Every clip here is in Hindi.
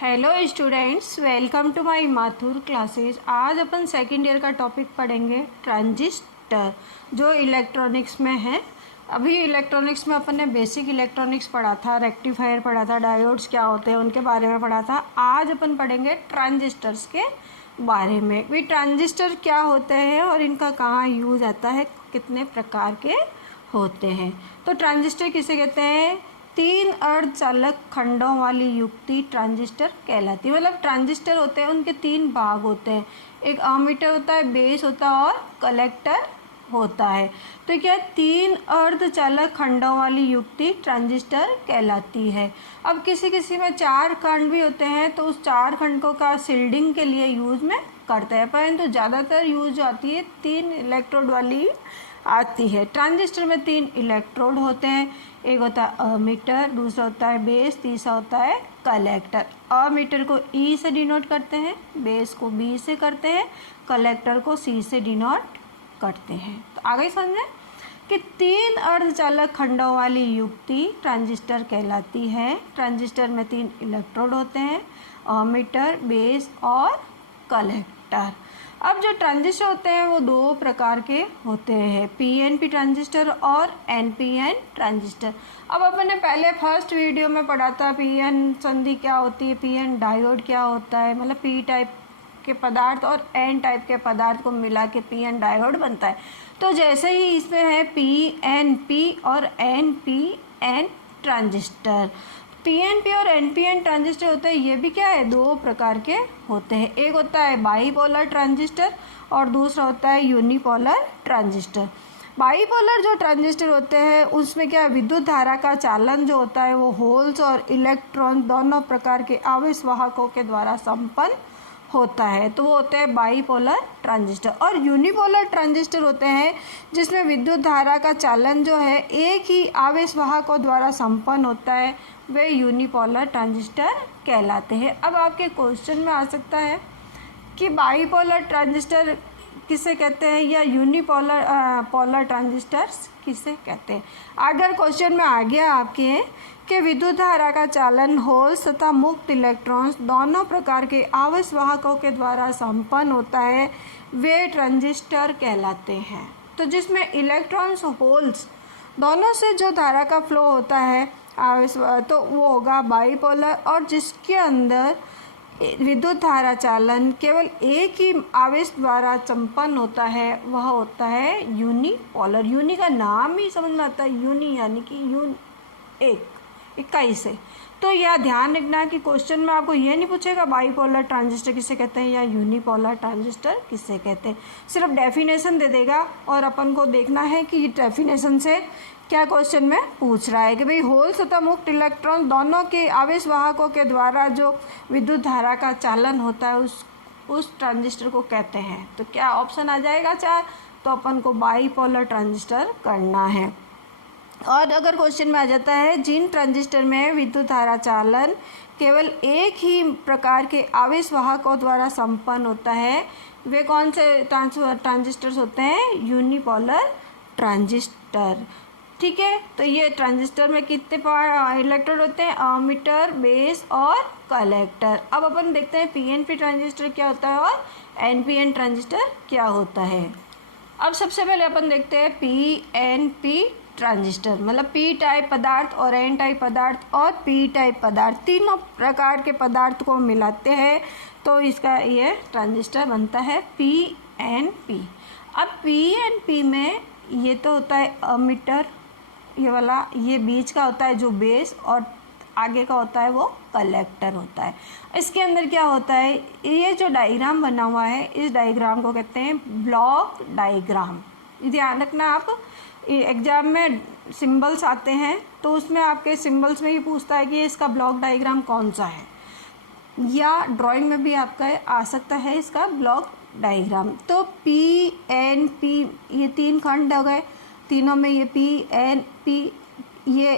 Hello students, welcome to my Mathur classes. आज अपन सेकेंड ईयर का टॉपिक पढ़ेंगे ट्रांजिस्टर, जो इलेक्ट्रॉनिक्स में है। अभी इलेक्ट्रॉनिक्स में अपन ने बेसिक इलेक्ट्रॉनिक्स पढ़ा था, रेक्टिफायर पढ़ा था, डायोड्स क्या होते हैं उनके बारे में पढ़ा था। आज अपन पढ़ेंगे ट्रांजिस्टर्स के बारे में। भाई ट्रांजिस्टर क्या होते हैं और इनका कहाँ यूज आता है, कितने प्रकार के होते हैं। तो ट्रांजिस्टर किसे कहते हैं? तीन अर्धचालक खंडों वाली युक्ति ट्रांजिस्टर कहलाती है। मतलब ट्रांजिस्टर होते हैं, उनके तीन भाग होते हैं। एक अमीटर होता है, बेस होता है और कलेक्टर होता है। तो क्या तीन अर्धचालक खंडों वाली युक्ति ट्रांजिस्टर कहलाती है। अब किसी किसी में चार खंड भी होते हैं, तो उस चार खंडों का शिल्डिंग के लिए यूज में करते हैं, परंतु ज़्यादातर यूज आती है तीन इलेक्ट्रोड वाली आती है। ट्रांजिस्टर में तीन इलेक्ट्रोड होते हैं, एक होता है अमीटर, दूसरा होता है बेस, तीसरा होता है कलेक्टर। अमीटर को ई से डिनोट करते हैं, बेस को बी से करते हैं, कलेक्टर को सी से डिनोट करते हैं। तो आगे समझें कि तीन अर्धचालक खंडों वाली युक्ति ट्रांजिस्टर कहलाती है। ट्रांजिस्टर में तीन इलेक्ट्रोड होते हैं, अमीटर, बेस और कलेक्टर। अब जो ट्रांजिस्टर होते हैं वो दो प्रकार के होते हैं, पीएनपी ट्रांजिस्टर और एनपीएन ट्रांजिस्टर। अब अपन ने पहले फर्स्ट वीडियो में पढ़ा था पीएन संधि क्या होती है, पीएन डायोड क्या होता है। मतलब पी टाइप के पदार्थ और एन टाइप के पदार्थ को मिला के पीएन डायोड बनता है। तो जैसे ही इसमें है पीएनपी और एनपीएन ट्रांजिस्टर। पीएनपी और एनपीएन ट्रांजिस्टर होते हैं, ये भी क्या है, दो प्रकार के होते हैं। एक होता है बाईपोलर ट्रांजिस्टर और दूसरा होता है यूनिपोलर ट्रांजिस्टर। बाईपोलर जो ट्रांजिस्टर होते हैं उसमें क्या विद्युत धारा का चालन जो होता है वो होल्स और इलेक्ट्रॉन दोनों प्रकार के आवेश वाहकों के द्वारा संपन्न होता है, तो वो होते हैं बाईपोलर ट्रांजिस्टर। और यूनिपोलर ट्रांजिस्टर होते हैं जिसमें विद्युत धारा का चालन जो है एक ही आवेश वाहकों द्वारा संपन्न होता है, वे यूनिपोलर ट्रांजिस्टर कहलाते हैं। अब आपके क्वेश्चन में आ सकता है कि बाईपोलर ट्रांजिस्टर किसे कहते हैं या यूनिपोलर पोलर ट्रांजिस्टर्स किसे कहते हैं। अगर क्वेश्चन में आ गया आपके कि विद्युत धारा का चालन होल्स तथा मुक्त इलेक्ट्रॉन्स दोनों प्रकार के आवेश वाहकों के द्वारा संपन्न होता है, वे ट्रांजिस्टर कहलाते हैं। तो जिसमें इलेक्ट्रॉन्स होल्स दोनों से जो धारा का फ्लो होता है आवेश, तो वो होगा बाईपोलर। और जिसके अंदर विद्युत धारा चालन केवल एक ही आवेश द्वारा संपन्न होता है वह होता है यूनिपोलर। यूनि का नाम ही समझ में आता है, यूनि यानी कि यून एक, इक्कीस है। तो यह ध्यान रखना कि क्वेश्चन में आपको ये नहीं पूछेगा बाईपोलर ट्रांजिस्टर किसे कहते हैं या यूनिपोलर ट्रांजिस्टर किसे कहते हैं। सिर्फ डेफिनेशन दे देगा और अपन को देखना है कि डेफिनेशन से क्या क्वेश्चन में पूछ रहा है कि भाई होल्स तथा मुक्त इलेक्ट्रॉन दोनों के आवेश वाहकों के द्वारा जो विद्युत धारा का चालन होता है उस ट्रांजिस्टर को कहते हैं। तो क्या ऑप्शन आ जाएगा 4, तो अपन को बाईपोलर ट्रांजिस्टर करना है। और अगर क्वेश्चन में आ जाता है जिन ट्रांजिस्टर में विद्युत धारा चालन केवल एक ही प्रकार के आवेश वाहकों द्वारा संपन्न होता है, वे कौन से ट्रांजिस्टर्स होते हैं? Unipolar transistor. ठीक है, तो ये ट्रांजिस्टर में कितने इलेक्ट्रोड होते हैं? अमीटर, बेस और कलेक्टर। अब अपन देखते हैं पीएनपी ट्रांजिस्टर क्या होता है और एनपीएन ट्रांजिस्टर क्या होता है। अब सबसे पहले अपन देखते हैं पीएनपी ट्रांजिस्टर। मतलब पी टाइप पदार्थ और एन टाइप पदार्थ और पी टाइप पदार्थ, तीनों प्रकार के पदार्थ को मिलाते हैं तो इसका ये ट्रांजिस्टर बनता है पीएनपी। अब पीएनपी में ये तो होता है अमीटर, ये वाला, ये बीच का होता है जो बेस, और आगे का होता है वो कलेक्टर होता है। इसके अंदर क्या होता है, ये जो डायग्राम बना हुआ है इस डायग्राम को कहते हैं ब्लॉक डायग्राम। ध्यान रखना, आप एग्जाम में सिंबल्स आते हैं तो उसमें आपके सिंबल्स में ये पूछता है कि इसका ब्लॉक डायग्राम कौन सा है, या ड्राइंग में भी आपका आ सकता है इसका ब्लॉक डायग्राम। तो पी एन पी ये तीन खंड हो गए, तीनों में ये पी एन पी, ये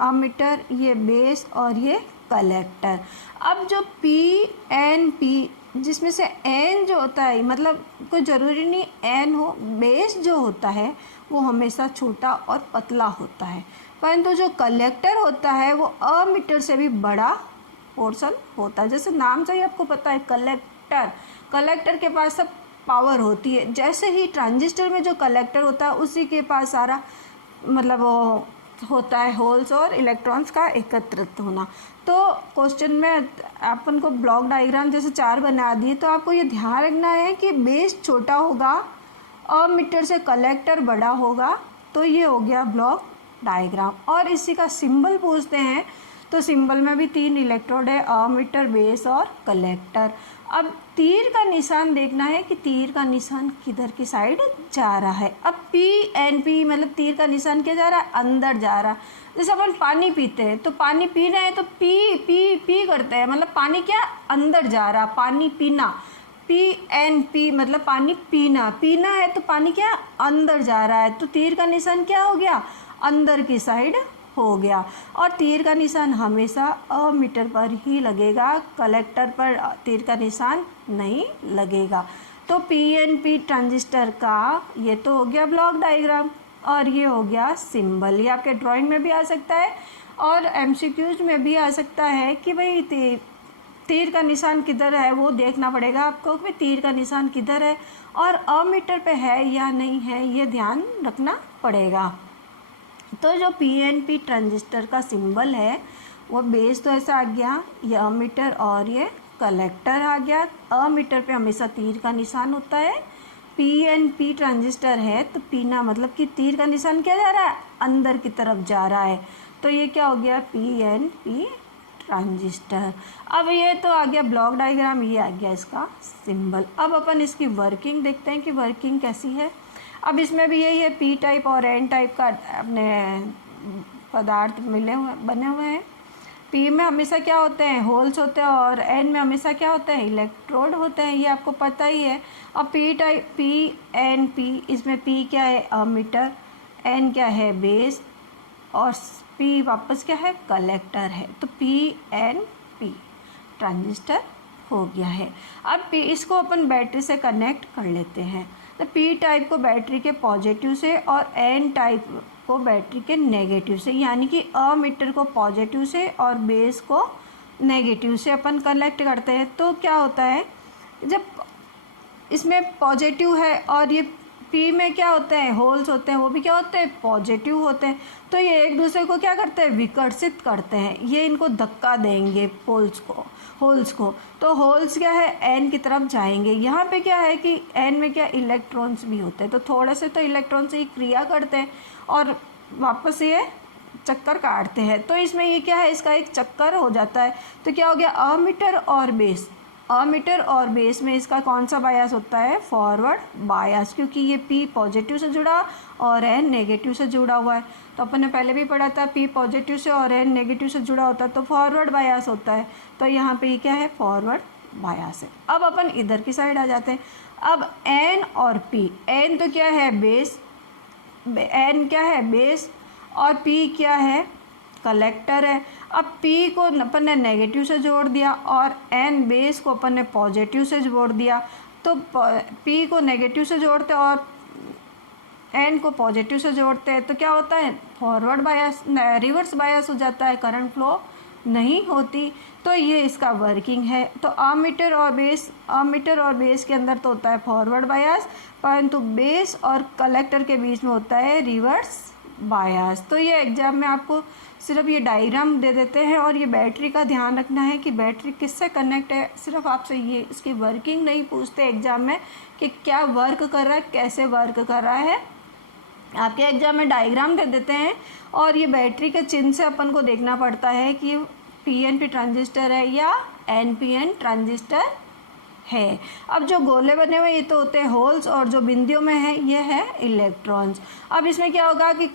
अमीटर, ये बेस और ये कलेक्टर। अब जो पी एन पी जिसमें से एन जो होता है, मतलब कोई ज़रूरी नहीं एन हो, बेस जो होता है वो हमेशा छोटा और पतला होता है, परंतु जो कलेक्टर होता है वो अमीटर से भी बड़ा पोर्शन होता है। जैसे नाम से ही आपको पता है कलेक्टर, कलेक्टर के पास सब पावर होती है। जैसे ही ट्रांजिस्टर में जो कलेक्टर होता है उसी के पास सारा मतलब वो होता है होल्स और इलेक्ट्रॉन्स का एकत्रित होना। तो क्वेश्चन में अपन को ब्लॉक डायग्राम जैसे 4 बना दिए, तो आपको ये ध्यान रखना है कि बेस छोटा होगा, अमीटर से कलेक्टर बड़ा होगा, तो ये हो गया ब्लॉक डायग्राम। और इसी का सिंबल पूछते हैं, तो सिंबल में भी 3 इलेक्ट्रोड है, अमीटर, बेस और कलेक्टर। अब तीर का निशान देखना है कि तीर का निशान किधर की साइड जा रहा है। अब पी एन पी मतलब तीर का निशान क्या जा रहा है, अंदर जा रहा है। जैसे अपन पानी पीते हैं, तो पानी पी रहे हैं तो पी पी पी करते हैं, मतलब पानी क्या अंदर जा रहा, पानी पीना। पी एन पी मतलब पानी पीना, पीना है तो पानी क्या अंदर जा रहा है, तो तीर का निशान क्या हो गया, अंदर की साइड हो गया। और तीर का निशान हमेशा अमीटर पर ही लगेगा, कलेक्टर पर तीर का निशान नहीं लगेगा। तो पीएनपी ट्रांजिस्टर का ये तो हो गया ब्लॉक डायग्राम, और ये हो गया सिंबल। ये आपके ड्राइंग में भी आ सकता है और एमसीक्यूज में भी आ सकता है कि भाई तीर का निशान किधर है, वो देखना पड़ेगा आपको कि तीर का निशान किधर है और अमीटर पे है या नहीं है, ये ध्यान रखना पड़ेगा। तो जो पीएनपी ट्रांजिस्टर का सिंबल है वो बेस तो ऐसा आ गया, ये अमीटर और ये कलेक्टर आ गया। अमीटर पे हमेशा तीर का निशान होता है। पीएनपी ट्रांजिस्टर है तो पीना मतलब कि तीर का निशान क्या जा रहा है, अंदर की तरफ जा रहा है, तो ये क्या हो गया, पीएनपी ट्रांजिस्टर। अब ये तो आ गया ब्लॉक डायग्राम, ये आ गया इसका सिंबल। अब अपन इसकी वर्किंग देखते हैं कि वर्किंग कैसी है। अब इसमें भी यही है, पी टाइप और एन टाइप का अपने पदार्थ बने हुए हैं। पी में हमेशा क्या होते हैं, होल्स होते हैं, और एन में हमेशा क्या होते हैं, इलेक्ट्रोड होते हैं, ये आपको पता ही है। अब P type, P N P, इसमें पी क्या है, अमीटर, एन क्या है, बेस, और पी वापस क्या है, कलेक्टर है। तो पी एन पी ट्रांजिस्टर हो गया है। अब पी इसको अपन बैटरी से कनेक्ट कर लेते हैं। तो पी टाइप को बैटरी के पॉजिटिव से और एन टाइप को बैटरी के नेगेटिव से, यानी कि अमीटर को पॉजिटिव से और बेस को नेगेटिव से अपन कनेक्ट करते हैं। तो क्या होता है, जब इसमें पॉजिटिव है और ये पी में क्या होते हैं, होल्स होते हैं, वो भी क्या होते हैं, पॉजिटिव होते हैं, तो ये एक दूसरे को क्या करते हैं, विकर्षित करते हैं, ये इनको धक्का देंगे होल्स को। तो होल्स क्या है, एन की तरफ जाएंगे। यहाँ पे क्या है कि एन में क्या इलेक्ट्रॉन्स भी होते हैं, तो थोड़े से तो इलेक्ट्रॉन से ही क्रिया करते हैं और वापस ये चक्कर काटते हैं। तो इसमें ये क्या है, इसका एक चक्कर हो जाता है। तो क्या हो गया, अमीटर और बेस, अमीटर और बेस में इसका कौन सा बायस होता है, फॉरवर्ड बायस, क्योंकि ये पी पॉजिटिव से जुड़ा और एन नेगेटिव से जुड़ा हुआ है। तो अपन ने पहले भी पढ़ा था, पी पॉजिटिव से और एन नेगेटिव से जुड़ा होता है तो फॉरवर्ड बायस होता है। तो यहाँ पे ये क्या है, फॉरवर्ड बायस है। अब अपन इधर की साइड आ जाते हैं। अब एन और पी, एन तो क्या है, बेस, एन क्या है, बेस, और पी क्या है, कलेक्टर है। अब P को अपन ने नेगेटिव से जोड़ दिया और N बेस को अपन ने पॉजिटिव से जोड़ दिया। तो P को नेगेटिव से जोड़ते और N को पॉजिटिव से जोड़ते हैं तो क्या होता है, फॉरवर्ड बायस, रिवर्स बायस हो जाता है, करंट फ्लो नहीं होती। तो ये इसका वर्किंग है। तो अमीटर और बेस के अंदर तो होता है फॉरवर्ड बायस, परंतु बेस और कलेक्टर के बीच में होता है रिवर्स बायस। तो ये एग्जाम में आपको सिर्फ ये डायग्राम दे देते हैं और ये बैटरी का ध्यान रखना है कि बैटरी किससे कनेक्ट है। सिर्फ आपसे ये इसकी वर्किंग नहीं पूछते एग्जाम में कि क्या वर्क कर रहा है, कैसे वर्क कर रहा है, आपके एग्जाम में डायग्राम दे देते हैं और ये बैटरी के चिन्ह से अपन को देखना पड़ता है कि पीएनपी ट्रांजिस्टर है या एनपीएन ट्रांजिस्टर है। अब जो गोले बने हुए ये तो होते हैं होल्स और जो बिंदियों में है ये है इलेक्ट्रॉन्स। अब इसमें क्या होगा कि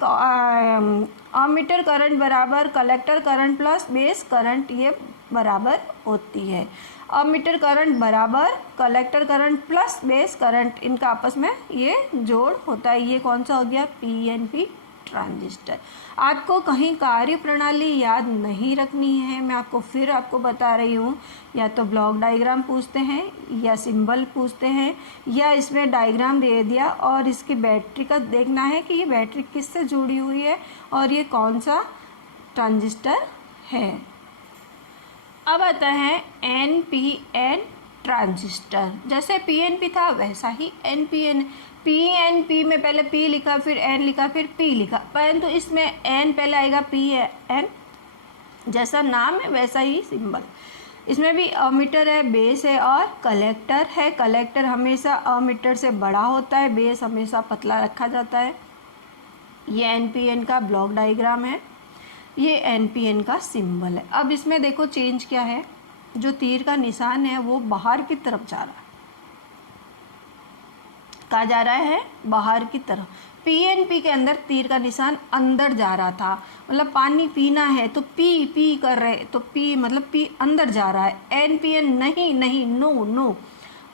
अमीटर करंट बराबर collector current plus base current ये बराबर होती है। अमीटर करंट बराबर collector current plus base current, इनका आपस में ये जोड़ होता है। ये कौन सा हो गया, पीएनपी ट्रांजिस्टर। आपको कहीं कार्य प्रणाली याद नहीं रखनी है, मैं आपको बता रही हूँ, या तो ब्लॉक डायग्राम पूछते हैं या सिंबल पूछते हैं या इसमें डायग्राम दे दिया और इसकी बैटरी का देखना है कि ये बैटरी किससे जुड़ी हुई है और ये कौन सा ट्रांजिस्टर है। अब आता है NPN ट्रांजिस्टर। जैसे PNP था वैसा ही NPN। PNP में पहले P लिखा, फिर N लिखा, फिर P लिखा, परंतु इसमें N पहले आएगा, PN। जैसा नाम है वैसा ही सिंबल। इसमें भी अमीटर है, बेस है और कलेक्टर है। कलेक्टर हमेशा अमीटर से बड़ा होता है, बेस हमेशा पतला रखा जाता है। ये NPN का ब्लॉक डायग्राम है, ये NPN का सिंबल है। अब इसमें देखो चेंज क्या है, जो तीर का निशान है वो बाहर की तरफ जा रहा है। कहाँ जा रहा है? बाहर की तरफ। PNP के अंदर तीर का निशान अंदर जा रहा था, मतलब पानी पीना है तो पी कर रहे, तो पी मतलब पी अंदर जा रहा है। NPN नहीं, नो,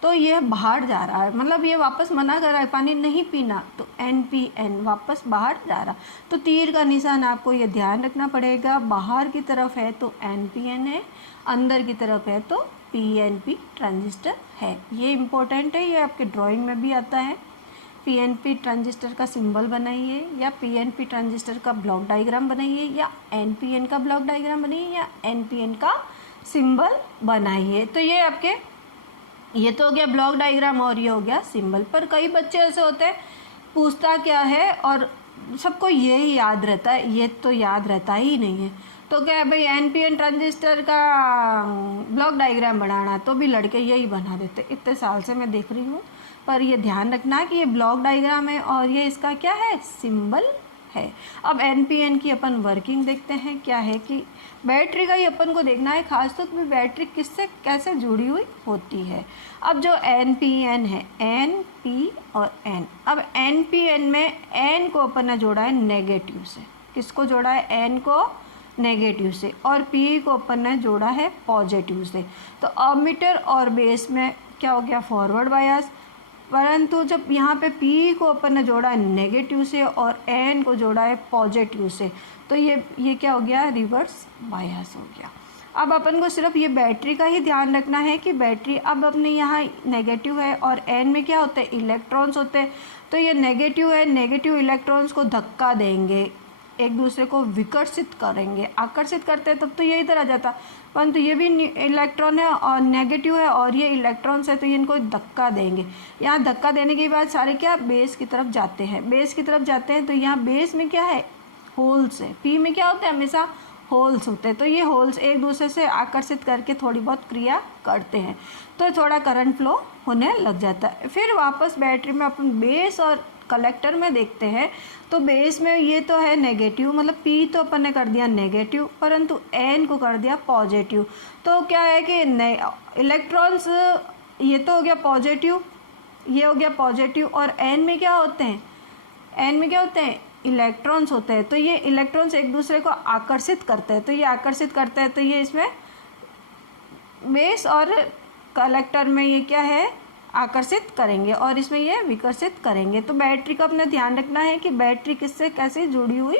तो ये बाहर जा रहा है, मतलब ये वापस मना कर रहा है पानी नहीं पीना, तो NPN वापस बाहर जा रहा। तो तीर का निशान आपको ये ध्यान रखना पड़ेगा, बाहर की तरफ है तो NPN है, अंदर की तरफ है तो PNP ट्रांजिस्टर है। ये इम्पोर्टेंट है, ये आपके ड्राइंग में भी आता है। PNP ट्रांजिस्टर का सिंबल बनाइए, या PNP ट्रांजिस्टर का ब्लॉक डायग्राम बनाइए, या NPN का ब्लॉक डायग्राम बनाइए, या NPN का सिंबल बनाइए। तो ये आपके, ये तो हो गया ब्लॉक डायग्राम और ये हो गया सिंबल। पर कई बच्चे ऐसे होते हैं, पूछता क्या है और सबको ये ही याद रहता है, ये तो याद रहता ही नहीं है। तो क्या है भाई, NPN ट्रांजिस्टर का ब्लॉक डायग्राम बनाना, तो भी लड़के यही बना देते, इतने साल से मैं देख रही हूँ। पर ये ध्यान रखना कि ये ब्लॉक डायग्राम है और ये इसका क्या है, सिंबल है। अब NPN की अपन वर्किंग देखते हैं। क्या है कि बैटरी का ही अपन को देखना है, खास तौर पर बैटरी किससे कैसे जुड़ी हुई होती है। अब जो NPN है, N, P और N। अब NPN में N को अपन ने जोड़ा है नेगेटिव से। किसको जोड़ा है? N को नेगेटिव से। और P को अपन ने जोड़ा है पॉजिटिव से। तो अमीटर और बेस में क्या हो गया, फॉरवर्ड बायस। परंतु जब यहाँ पे P को अपन ने जोड़ा है नेगेटिव से और N को जोड़ा है पॉजिटिव से, तो ये क्या हो गया, रिवर्स बायस हो गया। अब अपन को सिर्फ ये बैटरी का ही ध्यान रखना है कि बैटरी अब अपने यहाँ नेगेटिव है और N में क्या होते हैं, इलेक्ट्रॉन्स होते हैं। तो ये नेगेटिव है, नेगेटिव इलेक्ट्रॉन्स को धक्का देंगे, एक दूसरे को विकर्षित करेंगे, आकर्षित करते हैं, तब तो ये इधर आ जाता। परंतु ये भी इलेक्ट्रॉन है और नेगेटिव है और ये इलेक्ट्रॉन्स है, तो ये इनको धक्का देंगे। यहाँ धक्का देने के बाद सारे क्या, बेस की तरफ जाते हैं। बेस की तरफ जाते हैं तो यहाँ बेस में क्या है, होल्स है। P में क्या होता है, हमेशा होल्स होते हैं। तो ये होल्स एक दूसरे से आकर्षित करके थोड़ी बहुत क्रिया करते हैं, तो थोड़ा करंट फ्लो होने लग जाता है। फिर वापस बैटरी में अपन बेस और कलेक्टर में देखते हैं, तो बेस में ये तो है नेगेटिव, मतलब P तो अपन ने कर दिया नेगेटिव, परंतु N को कर दिया पॉजिटिव। तो क्या है कि इलेक्ट्रॉन्स, ये तो हो गया पॉजिटिव, ये हो गया पॉजिटिव, और N में क्या होते हैं, N में क्या होते हैं, इलेक्ट्रॉन्स होते हैं। तो ये इलेक्ट्रॉन्स एक दूसरे को आकर्षित करते हैं, तो ये आकर्षित करते हैं, तो ये इसमें बेस और कलेक्टर में ये क्या है, आकर्षित करेंगे और इसमें ये विकर्षित करेंगे। तो बैटरी का अपना ध्यान रखना है कि बैटरी किससे कैसे जुड़ी हुई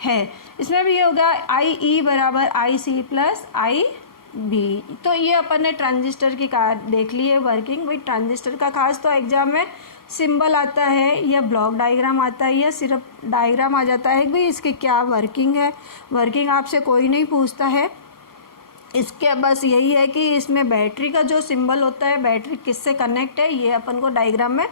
है। इसमें भी ये होगा IE बराबर IC प्लस IB। तो ये अपन ने ट्रांजिस्टर की देख ली है वर्किंग। भाई ट्रांजिस्टर का खास तो एग्जाम में सिंबल आता है या ब्लॉक डायग्राम आता है या सिर्फ डायग्राम आ जाता है, भाई इसके क्या वर्किंग है। वर्किंग आपसे कोई नहीं पूछता है, इसके बस यही है कि इसमें बैटरी का जो सिंबल होता है, बैटरी किससे कनेक्ट है, ये अपन को डायग्राम में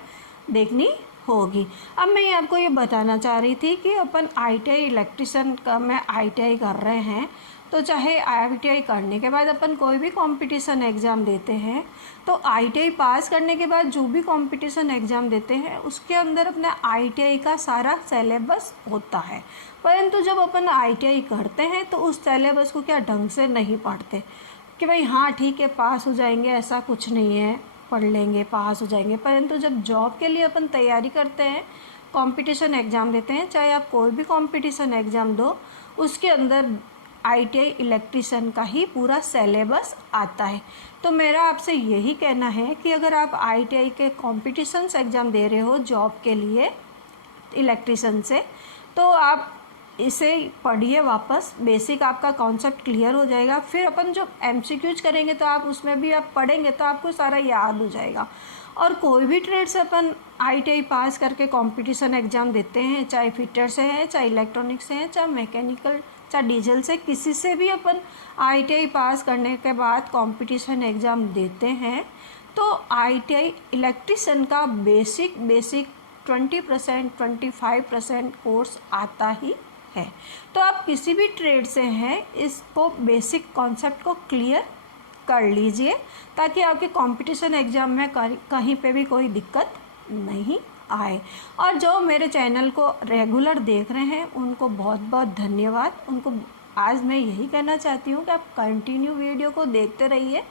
देखनी होगी। अब मैं आपको ये बताना चाह रही थी कि अपन ITI इलेक्ट्रिशियन का में ITI कर रहे हैं, तो चाहे ITI करने के बाद अपन कोई भी कंपटीशन एग्ज़ाम देते हैं, तो ITI पास करने के बाद जो भी कंपटीशन एग्ज़ाम देते हैं उसके अंदर अपने ITI का सारा सिलेबस होता है। परंतु जब अपन ITI करते हैं तो उस सिलेबस को क्या ढंग से नहीं पढ़ते कि भाई हाँ ठीक है पास हो जाएंगे, ऐसा कुछ नहीं है, पढ़ लेंगे पास हो जाएंगे। परंतु जब जॉब के लिए अपन तैयारी करते हैं, कंपटीशन एग्ज़ाम देते हैं, चाहे आप कोई भी कंपटीशन एग्ज़ाम दो, उसके अंदर ITI इलेक्ट्रिशियन का ही पूरा सिलेबस आता है। तो मेरा आपसे यही कहना है कि अगर आप ITI के कॉम्पिटिशन्स एग्ज़ाम दे रहे हो जॉब के लिए इलेक्ट्रिशियन से, तो आप इसे पढ़िए वापस, बेसिक आपका कॉन्सेप्ट क्लियर हो जाएगा। फिर अपन जो MCQs करेंगे तो आप उसमें भी आप पढ़ेंगे तो आपको सारा याद हो जाएगा। और कोई भी ट्रेड से अपन ITI पास करके कंपटीशन एग्ज़ाम देते हैं, चाहे फिटर से है, चाहे इलेक्ट्रॉनिक्स से है, चाहे मैकेनिकल चाहे डीजल से, किसी से भी अपन ITI पास करने के बाद कंपटीशन एग्ज़ाम देते हैं तो ITI इलेक्ट्रिशियन का बेसिक 20% 25% कोर्स आता ही है। तो आप किसी भी ट्रेड से हैं, इसको बेसिक कॉन्सेप्ट को क्लियर कर लीजिए ताकि आपके कंपटीशन एग्ज़ाम में कहीं पे भी कोई दिक्कत नहीं आए। और जो मेरे चैनल को रेगुलर देख रहे हैं उनको बहुत बहुत धन्यवाद। उनको आज मैं यही कहना चाहती हूँ कि आप कंटिन्यू वीडियो को देखते रहिए,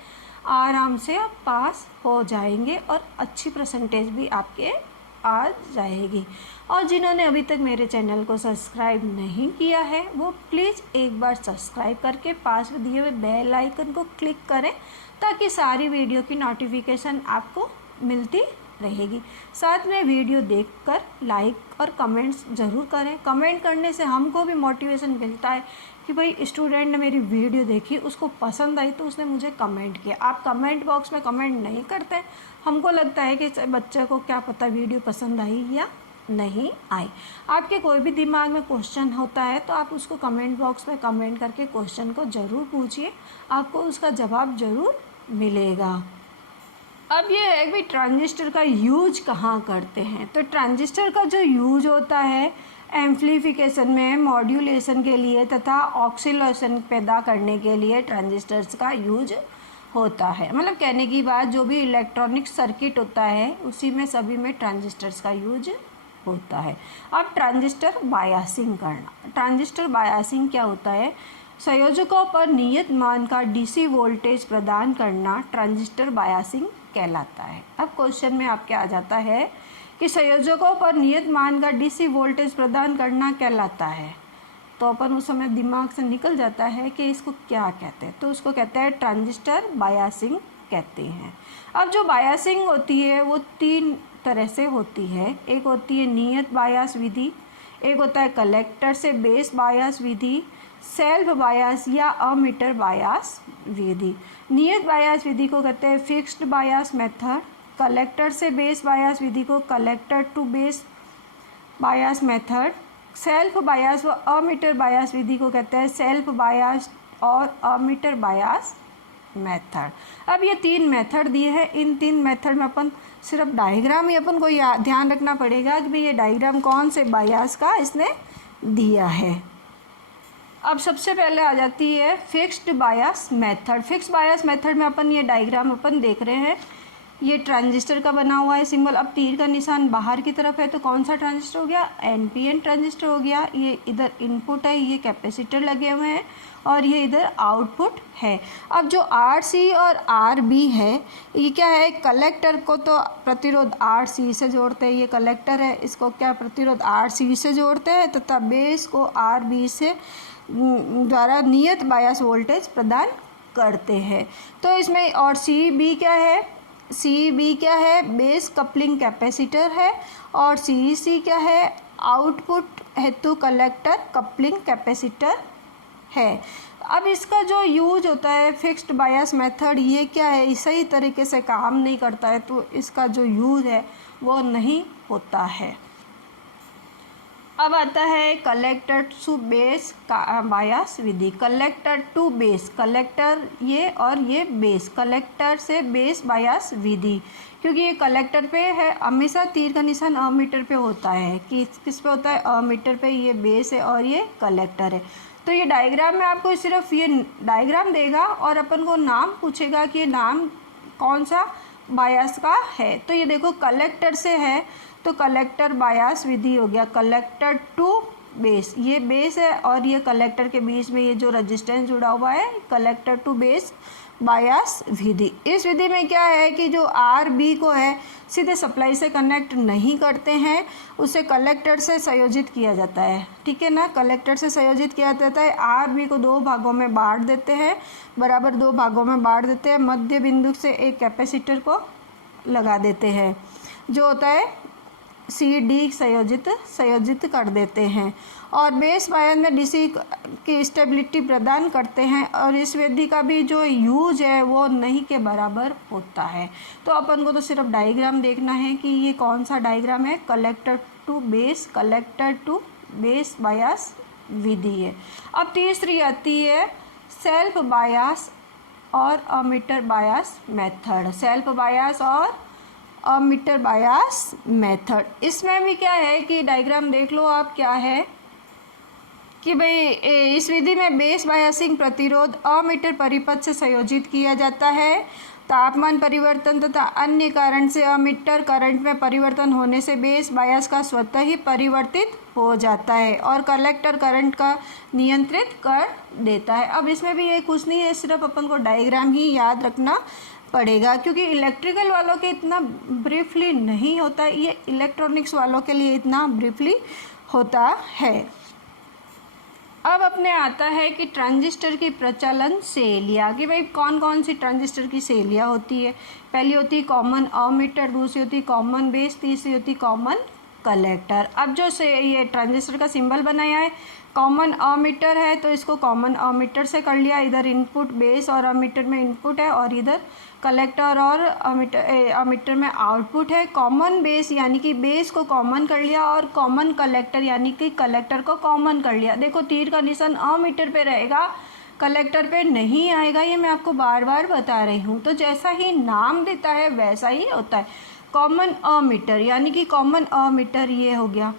आराम से आप पास हो जाएंगे और अच्छी परसेंटेज भी आपके आ जाएगी। और जिन्होंने अभी तक मेरे चैनल को सब्सक्राइब नहीं किया है वो प्लीज़ एक बार सब्सक्राइब करके पास में दिए हुए बेल आइकन को क्लिक करें ताकि सारी वीडियो की नोटिफिकेशन आपको मिलती रहेगी। साथ में वीडियो देखकर लाइक और कमेंट्स ज़रूर करें। कमेंट करने से हमको भी मोटिवेशन मिलता है कि भाई स्टूडेंट ने मेरी वीडियो देखी, उसको पसंद आई तो उसने मुझे कमेंट किया। आप कमेंट बॉक्स में कमेंट नहीं करते, हमको लगता है कि बच्चे को क्या पता वीडियो पसंद आई या नहीं आई। आपके कोई भी दिमाग में क्वेश्चन होता है तो आप उसको कमेंट बॉक्स में कमेंट करके क्वेश्चन को ज़रूर पूछिए, आपको उसका जवाब ज़रूर मिलेगा। अब ये है कि ट्रांजिस्टर का यूज कहाँ करते हैं। तो ट्रांजिस्टर का जो यूज होता है एम्प्लीफिकेशन में, मॉड्यूलेशन के लिए तथा ऑक्सीलेशन पैदा करने के लिए ट्रांजिस्टर्स का यूज होता है। मतलब कहने की बात, जो भी इलेक्ट्रॉनिक सर्किट होता है उसी में सभी में ट्रांजिस्टर्स का यूज होता है। अब ट्रांजिस्टर बायसिंग करना। ट्रांजिस्टर बायसिंग क्या होता है? संयोजकों पर नियत मान का DC वोल्टेज प्रदान करना ट्रांजिस्टर बायसिंग कहलाता है। अब क्वेश्चन में आपके आ जाता है कि संयोजकों पर नियत मान का DC वोल्टेज प्रदान करना कहलाता है, तो अपन उस समय दिमाग से निकल जाता है कि इसको क्या कहते हैं। तो उसको कहते हैं ट्रांजिस्टर बायसिंग कहते हैं। अब जो बायसिंग होती है वो 3 तरह से होती है। एक होती है नियत बायस विधि, एक होता है कलेक्टर से बेस बायस विधि, सेल्फ बायस या अमीटर बायस विधि। नियत बायस विधि को कहते हैं फिक्स्ड बायस मेथड, कलेक्टर से बेस बायस विधि को collector to base bias method, self bias व अमीटर बायस विधि को कहते हैं सेल्फ बायस और अमीटर बायस मेथड। अब ये 3 मेथड दिए हैं। इन 3 मेथड में अपन सिर्फ डायग्राम ही अपन को ध्यान रखना पड़ेगा कि भाई ये डायग्राम कौन से बायस का इसने दिया है। अब सबसे पहले आ जाती है fixed bias method. Fixed bias method में अपन ये डायग्राम अपन देख रहे हैं, ये ट्रांजिस्टर का बना हुआ है सिंबल। अब तीर का निशान बाहर की तरफ है तो कौन सा ट्रांजिस्टर हो गया? NPN ट्रांजिस्टर हो गया। ये इधर इनपुट है, ये कैपेसिटर लगे हुए हैं और ये इधर आउटपुट है। अब जो RC और RB है ये क्या है? कलेक्टर को तो प्रतिरोध RC से जोड़ते हैं, ये कलेक्टर है, इसको क्या प्रतिरोध RC से जोड़ते हैं तथा बेस को RB से द्वारा नियत बायस वोल्टेज प्रदान करते हैं। तो इसमें और CB क्या है? CB क्या है? बेस कपलिंग कैपेसिटर है। और CEC क्या है? आउटपुट हेतु कलेक्टर कपलिंग कैपेसिटर है। अब इसका जो यूज होता है फिक्स्ड बायस मेथड, ये क्या है? सही तरीके से काम नहीं करता है तो इसका जो यूज है वो नहीं होता है। अब आता है कलेक्टर टू बेस बायस विधि। कलेक्टर टू बेस, कलेक्टर ये और ये बेस, कलेक्टर से बेस बायस विधि। क्योंकि ये कलेक्टर पे है, हमेशा तीर का निशान अमीटर पे होता है। किस पे होता है? अमीटर पे। ये बेस है और ये कलेक्टर है। तो ये डायग्राम में आपको सिर्फ ये डायग्राम देगा और अपन को नाम पूछेगा कि ये नाम कौन सा बायस का है। तो ये देखो कलेक्टर से है तो कलेक्टर बायस विधि हो गया। कलेक्टर टू बेस, ये बेस है और ये कलेक्टर के बीच में ये जो रेजिस्टेंस जुड़ा हुआ है, कलेक्टर टू बेस बायस विधि। इस विधि में क्या है कि जो RB को है सीधे सप्लाई से कनेक्ट नहीं करते हैं, उसे कलेक्टर से संयोजित किया जाता है। ठीक है ना? कलेक्टर से संयोजित किया जाता है। RB को 2 भागों में बांट देते हैं, बराबर 2 भागों में बांट देते हैं। मध्य बिंदु से एक कैपेसिटर को लगा देते हैं जो होता है CD संयोजित कर देते हैं और बेस वायर में DC की स्टेबिलिटी प्रदान करते हैं। और इस विधि का भी जो यूज है वो नहीं के बराबर होता है। तो अपन को तो सिर्फ डायग्राम देखना है कि ये कौन सा डायग्राम है। कलेक्टर टू बेस बायस विधि है। अब तीसरी आती है सेल्फ बायस और अमीटर बायस मेथड। सेल्फ बायस और अमीटर बायस मेथड, इसमें भी क्या है कि डायग्राम देख लो आप, क्या है कि भाई इस विधि में बेस बायसिंग प्रतिरोध अमीटर परिपथ से संयोजित किया जाता है। तापमान परिवर्तन तथा अन्य कारण से अमीटर करंट में परिवर्तन होने से बेस बायस का स्वतः ही परिवर्तित हो जाता है और कलेक्टर करंट का नियंत्रित कर देता है। अब इसमें भी ये कुछ नहीं है, सिर्फ अपन को डायग्राम ही याद रखना पड़ेगा, क्योंकि इलेक्ट्रिकल वालों के इतना ब्रीफली नहीं होता, ये इलेक्ट्रॉनिक्स वालों के लिए इतना ब्रीफली होता है। अब अपने आता है कि ट्रांजिस्टर की प्रचलन शैलियाँ, कि भाई कौन कौन सी ट्रांजिस्टर की शैलियाँ होती है। पहली होती है कॉमन अमीटर, दूसरी होती है कॉमन बेस, तीसरी होती है कॉमन कलेक्टर। अब जो से ये ट्रांजिस्टर का सिंबल बनाया है कॉमन अमीटर है, तो इसको कॉमन अमीटर से कर लिया। इधर इनपुट बेस और अमीटर में इनपुट है और इधर कलेक्टर और अमीटर में आउटपुट है। कॉमन बेस यानी कि बेस को कॉमन कर लिया और कॉमन कलेक्टर यानी कि कलेक्टर को कॉमन कर लिया। देखो तीर का निशान अमीटर पे रहेगा, कलेक्टर पे नहीं आएगा, ये मैं आपको बार बार बता रही हूँ। तो जैसा ही नाम देता है वैसा ही होता है। कॉमन अमीटर यानी कि कॉमन अमीटर ये हो गया।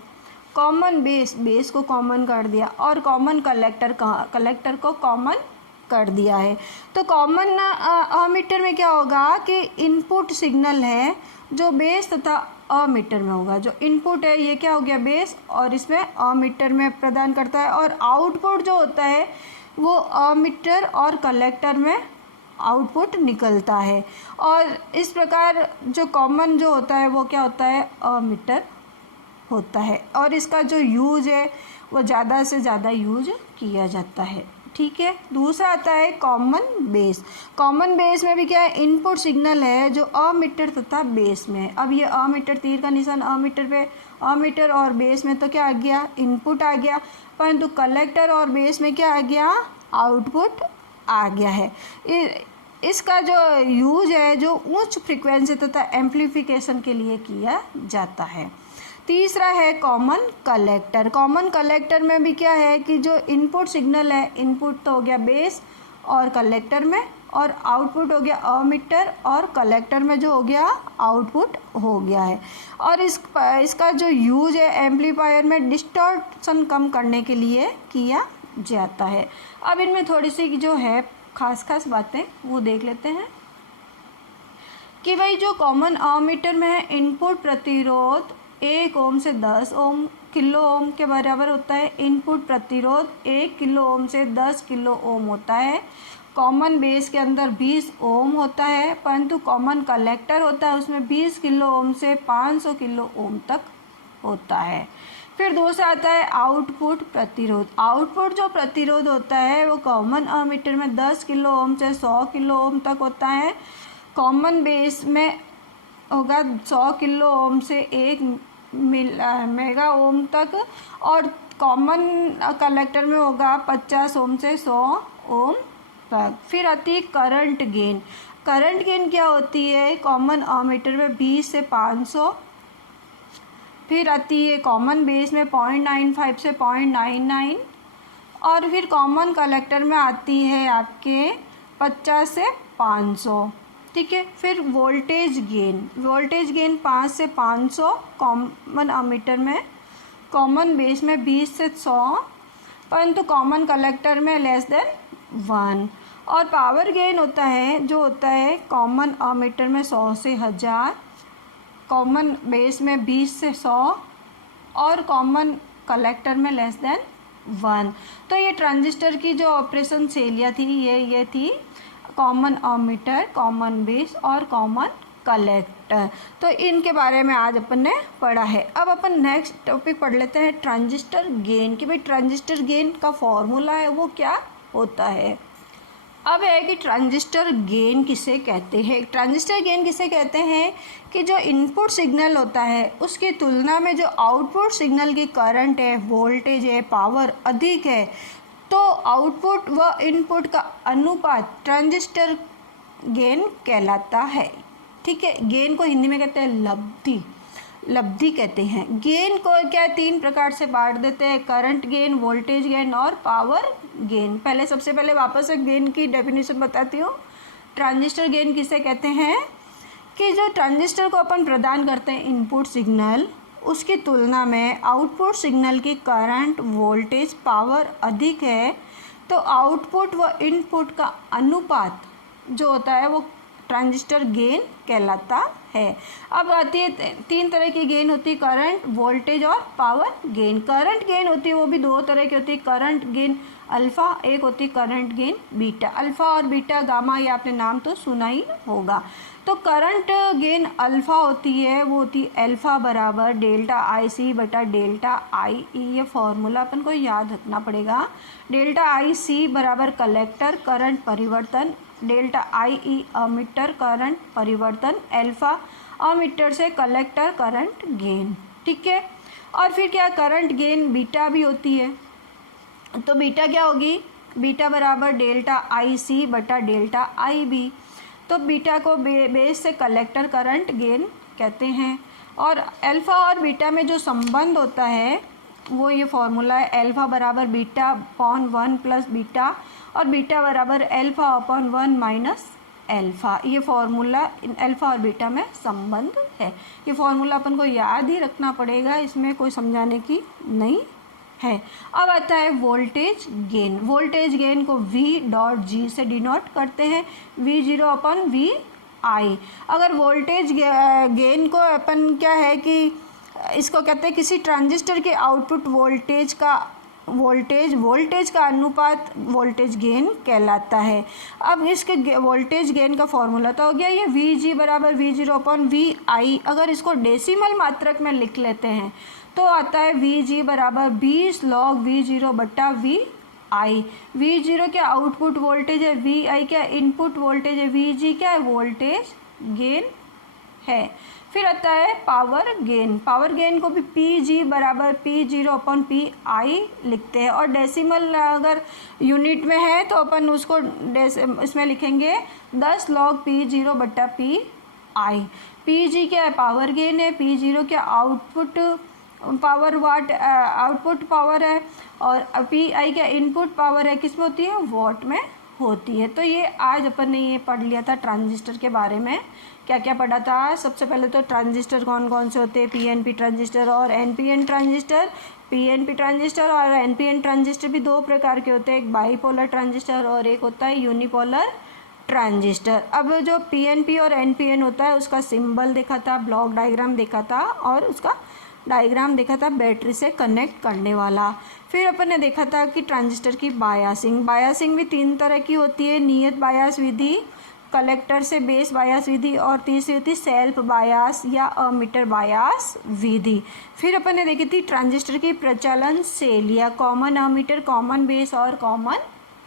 कॉमन बेस, बेस को कॉमन कर दिया और कॉमन कलेक्टर, कलेक्टर को कॉमन कर दिया है। तो कॉमन अमीटर में क्या होगा कि इनपुट सिग्नल है जो बेस तथा अमीटर में होगा। जो इनपुट है ये क्या हो गया बेस और इसमें अमीटर में प्रदान करता है, और आउटपुट जो होता है वो अमीटर और कलेक्टर में आउटपुट निकलता है। और इस प्रकार जो कॉमन जो होता है वो क्या होता है अमीटर होता है, और इसका जो यूज है वो ज़्यादा से ज़्यादा यूज किया जाता है। ठीक है, दूसरा आता है कॉमन बेस। कॉमन बेस में भी क्या है इनपुट सिग्नल है जो अमीटर तथा बेस में है। अब ये अमीटर, तीर का निशान अमीटर पे, अमीटर और बेस में तो क्या आ गया इनपुट आ गया, परंतु कलेक्टर और बेस में क्या आ गया आउटपुट आ गया है। इसका जो यूज है जो उच्च फ्रीक्वेंसी तथा एम्प्लीफिकेशन के लिए किया जाता है। तीसरा है कॉमन कलेक्टर। कॉमन कलेक्टर में भी क्या है कि जो इनपुट सिग्नल है, इनपुट तो हो गया बेस और कलेक्टर में, और आउटपुट हो गया अमीटर और कलेक्टर में जो हो गया आउटपुट हो गया है। और इसका जो यूज है एम्पलीफायर में डिस्टॉर्शन कम करने के लिए किया जाता है। अब इनमें थोड़ी सी जो है खास बातें वो देख लेते हैं कि भाई जो कॉमन अमीटर में है इनपुट प्रतिरोध 1 ओम से 10 ओम किलो ओम के बराबर होता है। इनपुट प्रतिरोध 1 किलो ओम से 10 किलो ओम होता है। कॉमन बेस के अंदर 20 ओम होता है, परंतु कॉमन कलेक्टर होता है उसमें 20 किलो ओम से 500 किलो ओम तक होता है। फिर दूसरा आता है आउटपुट प्रतिरोध। आउटपुट जो प्रतिरोध होता है वो कॉमन अमीटर में 10 किलो ओम से 100 किलो ओम तक होता है। कॉमन बेस में होगा 100 किलो ओम से 1 मेगा ओम तक, और कॉमन कलेक्टर में होगा 50 ओम से 100 ओम तक। फिर आती है करंट गेन। करंट गेन क्या होती है कॉमन अमीटर में 20 से 500। फिर आती है कॉमन बेस में 0.95 से 0.99, और फिर कॉमन कलेक्टर में आती है आपके 50 से 500। ठीक है, फिर वोल्टेज गेन। वोल्टेज गेन 5 से 500 कॉमन अमीटर में, कॉमन बेस में 20 से 100, परंतु कॉमन कलेक्टर में <1। और पावर गेन होता है जो होता है कॉमन अमीटर में 100 से 1000, कॉमन बेस में 20 से 100 और कॉमन कलेक्टर में <1। तो ये ट्रांजिस्टर की जो ऑपरेशन शैलियाँ थी ये थी कॉमन अमीटर, कॉमन बेस और कॉमन कलेक्टर। तो इनके बारे में आज अपन ने पढ़ा है। अब अपन नेक्स्ट टॉपिक पढ़ लेते हैं ट्रांजिस्टर गेन, कि भाई ट्रांजिस्टर गेन का फॉर्मूला है वो क्या होता है। अब है कि ट्रांजिस्टर गेन किसे कहते हैं। ट्रांजिस्टर गेन किसे कहते हैं कि जो इनपुट सिग्नल होता है उसकी तुलना में जो आउटपुट सिग्नल की करंट है, वोल्टेज है, पावर अधिक है, तो आउटपुट व इनपुट का अनुपात ट्रांजिस्टर गेन कहलाता है। ठीक है, गेन को हिंदी में कहते हैं लब्धि। लब्धि कहते हैं। गेन को क्या 3 प्रकार से बांट देते हैं, करंट गेन, वोल्टेज गेन और पावर गेन। पहले सबसे पहले वापस से गेन की डेफिनेशन बताती हूँ। ट्रांजिस्टर गेन किसे कहते हैं कि जो ट्रांजिस्टर को अपन प्रदान करते हैं इनपुट सिग्नल, उसकी तुलना में आउटपुट सिग्नल की करंट, वोल्टेज, पावर अधिक है तो आउटपुट व इनपुट का अनुपात जो होता है वो ट्रांजिस्टर गेन कहलाता है। अब आती है 3 तरह की गेन होती है, करंट, वोल्टेज और पावर गेन। करंट गेन होती है वो भी 2 तरह की होती है, करंट गेन अल्फ़ा, एक होती है करंट गेन बीटा। अल्फ़ा और बीटा, गामा, ये आपने नाम तो सुना ही होगा। तो करंट गेन अल्फ़ा होती है, वो होती है अल्फ़ा बराबर डेल्टा आई सी बटा डेल्टा आई ई। ये फॉर्मूला अपन को याद रखना पड़ेगा। डेल्टा आई सी बराबर कलेक्टर करंट परिवर्तन, डेल्टा आई ई अमीटर करंट परिवर्तन, अल्फ़ा अमीटर से कलेक्टर करंट गेन। ठीक है। और फिर क्या करंट गेन बीटा भी होती है, तो बीटा क्या होगी, बीटा बराबर डेल्टा आई सी बटा डेल्टा आई बी। तो बीटा को बेस से कलेक्टर करंट गेन कहते हैं। और अल्फ़ा और बीटा में जो संबंध होता है वो ये फॉर्मूला है, अल्फ़ा बराबर बीटा अपॉन 1 प्लस बीटा और बीटा बराबर अल्फ़ा अपॉन 1 माइनस अल्फ़ा। ये फॉर्मूला अल्फ़ा और बीटा में संबंध है। ये फॉर्मूला अपन को याद ही रखना पड़ेगा, इसमें कोई समझाने की नहीं है। अब आता है वोल्टेज गेन। वोल्टेज गेन को V डॉट G से डिनोट करते हैं, V0 अपन VI। अगर वोल्टेज गेन को अपन क्या है कि इसको कहते हैं किसी ट्रांजिस्टर के आउटपुट वोल्टेज का अनुपात वोल्टेज गेन कहलाता है। अब इसके वोल्टेज गेन का फॉर्मूला तो हो गया ये Vg बराबर V0 अपॉन VI। अगर इसको डेसिमल मात्रक में लिख लेते हैं तो आता है Vg बराबर 20 लॉग V0 बट्टा VI। V0 क्या आउटपुट वोल्टेज है, VI क्या इनपुट वोल्टेज है, Vg क्या है वोल्टेज गेन है। फिर आता है पावर गेन। पावर गेन को भी Pg बराबर P0 अपॉन PI लिखते हैं। और डेसिमल अगर यूनिट में है तो अपन उसको इसमें लिखेंगे 10 लॉग P0 बट्टा PI। Pg क्या है पावर गेन है, P0 क्या आउटपुट पावर वाट आउटपुट पावर है और PI क्या इनपुट पावर है, किस में होती है वॉट में होती है। तो ये आज अपन ने ये पढ़ लिया था ट्रांजिस्टर के बारे में। क्या क्या पढ़ा था, सबसे पहले तो ट्रांजिस्टर कौन कौन से होते हैं, PNP ट्रांजिस्टर और NPN ट्रांजिस्टर। PNP ट्रांजिस्टर और NPN ट्रांजिस्टर भी 2 प्रकार के होते हैं, एक बाईपोलर ट्रांजिस्टर और एक होता है यूनिपोलर ट्रांजिस्टर। अब जो PNP और NPN होता है उसका सिंबल देखा था, ब्लॉक डायग्राम देखा था और उसका डायग्राम देखा था बैटरी से कनेक्ट करने वाला। फिर अपन ने देखा था कि ट्रांजिस्टर की बायासिंग भी 3 तरह की होती है, नियत बायास विधि, कलेक्टर से बेस बायास विधि और तीसरी होती है सेल्फ बायास या अमीटर बायास विधि। फिर अपन ने देखी थी ट्रांजिस्टर की प्रचलन सेल या कॉमन अमीटर, कॉमन बेस और कॉमन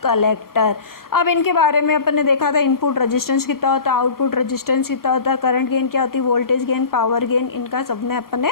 कलेक्टर। अब इनके बारे में अपन ने देखा था इनपुट रेजिस्टेंस कितना होता है, आउटपुट रेजिस्टेंस कितना होता है, करंट गेन क्या होती है, वोल्टेज गेन, पावर गेन, इनका सबने अपन ने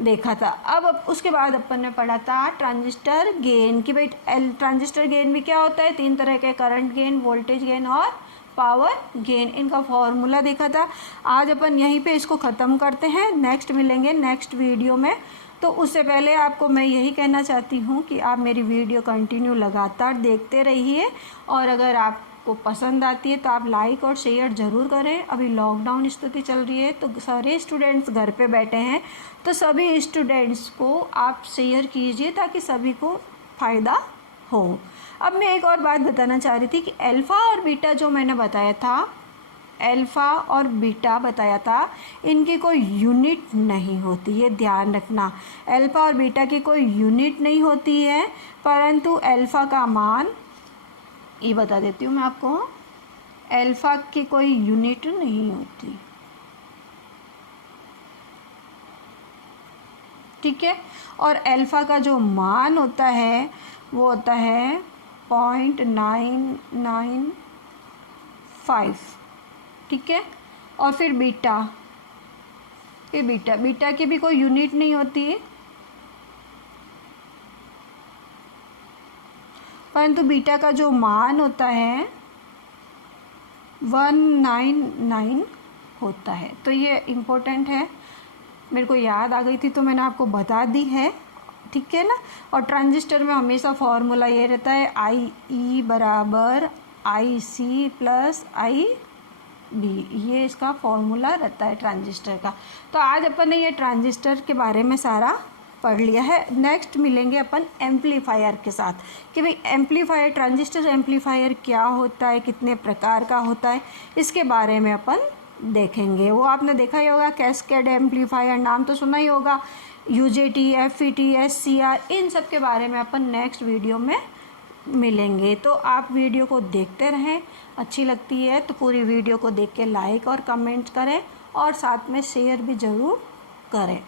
देखा था। अब उसके बाद अपन ने पढ़ा था ट्रांजिस्टर गेन कि भाई ट्रांजिस्टर गेन भी क्या होता है, 3 तरह के, करंट गेन, वोल्टेज गेन और पावर गेन। इनका फॉर्मूला देखा था। आज अपन यहीं पे इसको ख़त्म करते हैं, नेक्स्ट मिलेंगे नेक्स्ट वीडियो में। तो उससे पहले आपको मैं यही कहना चाहती हूँ कि आप मेरी वीडियो कंटिन्यू लगातार देखते रहिए और अगर आपको पसंद आती है तो आप लाइक और शेयर ज़रूर करें। अभी लॉकडाउन स्थिति चल रही है तो सारे स्टूडेंट्स घर पे बैठे हैं, तो सभी स्टूडेंट्स को आप शेयर कीजिए ताकि सभी को फ़ायदा हो। अब मैं एक और बात बताना चाह रही थी कि अल्फ़ा और बीटा जो मैंने बताया था, अल्फ़ा और बीटा बताया था, इनकी कोई यूनिट नहीं होती, ये ध्यान रखना। अल्फ़ा और बीटा की कोई यूनिट नहीं होती है, परंतु अल्फ़ा का मान, ये बता देती हूँ मैं आपको, अल्फ़ा की कोई यूनिट नहीं होती, ठीक है। और अल्फ़ा का जो मान होता है वो होता है 0.995, ठीक है। और फिर बीटा, ये बीटा की भी कोई यूनिट नहीं होती है, परंतु बीटा का जो मान होता है 199 होता है। तो ये इम्पोर्टेंट है, मेरे को याद आ गई थी तो मैंने आपको बता दी है, ठीक है ना। और ट्रांजिस्टर में हमेशा फॉर्मूला ये रहता है आई ई बराबर आई सी प्लस आई बी, ये इसका फॉर्मूला रहता है ट्रांजिस्टर का। तो आज अपन ने ये ट्रांजिस्टर के बारे में सारा पढ़ लिया है। नेक्स्ट मिलेंगे अपन एम्पलीफायर के साथ कि भाई एम्पलीफायर, ट्रांजिस्टर एम्पलीफायर क्या होता है, कितने प्रकार का होता है, इसके बारे में अपन देखेंगे। वो आपने देखा ही होगा, कैस्केड एम्पलीफायर नाम तो सुना ही होगा, यूजेटी, एफईटी, एससीआर, इन सब के बारे में अपन नेक्स्ट वीडियो में मिलेंगे। तो आप वीडियो को देखते रहें, अच्छी लगती है तो पूरी वीडियो को देख के लाइक और कमेंट करें और साथ में शेयर भी ज़रूर करें।